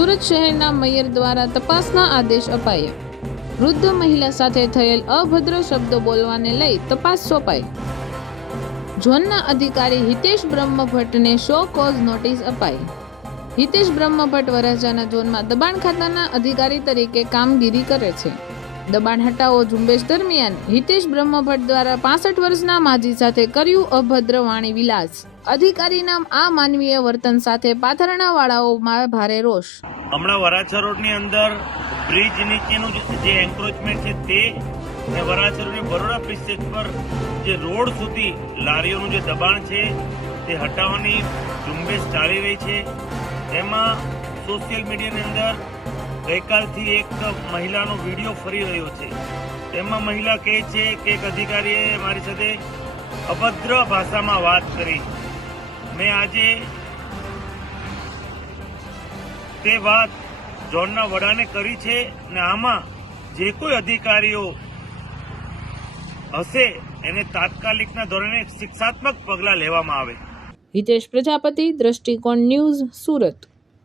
સુરત શહેરના મેયર દ્વારા તપાસના આદેશ અપાયા. વૃદ્ધ મહિલા સાથે થયેલ અભદ્ર શબ્દો બોલવાને લઈ તપાસ સોંપાઈ. ઝોનના અધિકારી હિતેશ બ્રહ્મભટ્ટને શો કોઝ નોટિસ અપાઈ. હિતેશ બ્રહ્મભટ્ટ વરાજાના ઝોનમાં દબાણ ખાતાના અધિકારી તરીકે કામગીરી કરે છે. દબાણ હટાવો ઝુંબેશ દરમિયાન હિતેશ બ્રહ્મભટ્ટ દ્વારા પાસઠ વર્ષના માજી સાથે કર્યું અભદ્ર વાણી વિલાસ. અધિકારીના આ માનવીય વર્તન સાથે પાથરણાવાળાઓમાં ભારે રોષ. હમણાં વરાછા રોડની અંદર બ્રિજ નીચેનું જે- એન્ક્રોચમેન્ટ છે તે અને વરાછા રોડની બરોડા પિસ્ટેજ પર જે રોડ સુધી લારીઓનું જે દબાણ છે, તે હટાવવાની ઝુંબેશ ચાલી રહી છે. તેમાં સોશિયલ મીડિયાની અંદર ગઈકાલથી એક મહિલાનો વીડિયો ફરી રહ્યો છે. તેમાં મહિલા કહે છે કે એક અધિકારીએ મારી સાથે અભદ્ર ભાષામાં વાત કરી. મેં આજે તે વાત ઝોનના વડાને કરી છે અને આમાં જે કોઈ અધિકારીઓ હશે એને તાત્કાલિકના ધોરણે શિક્ષાત્મક પગલાં લેવામાં આવે. હિતેશ પ્રજાપતિ, દ્રષ્ટિકોણ ન્યૂઝ, સુરત.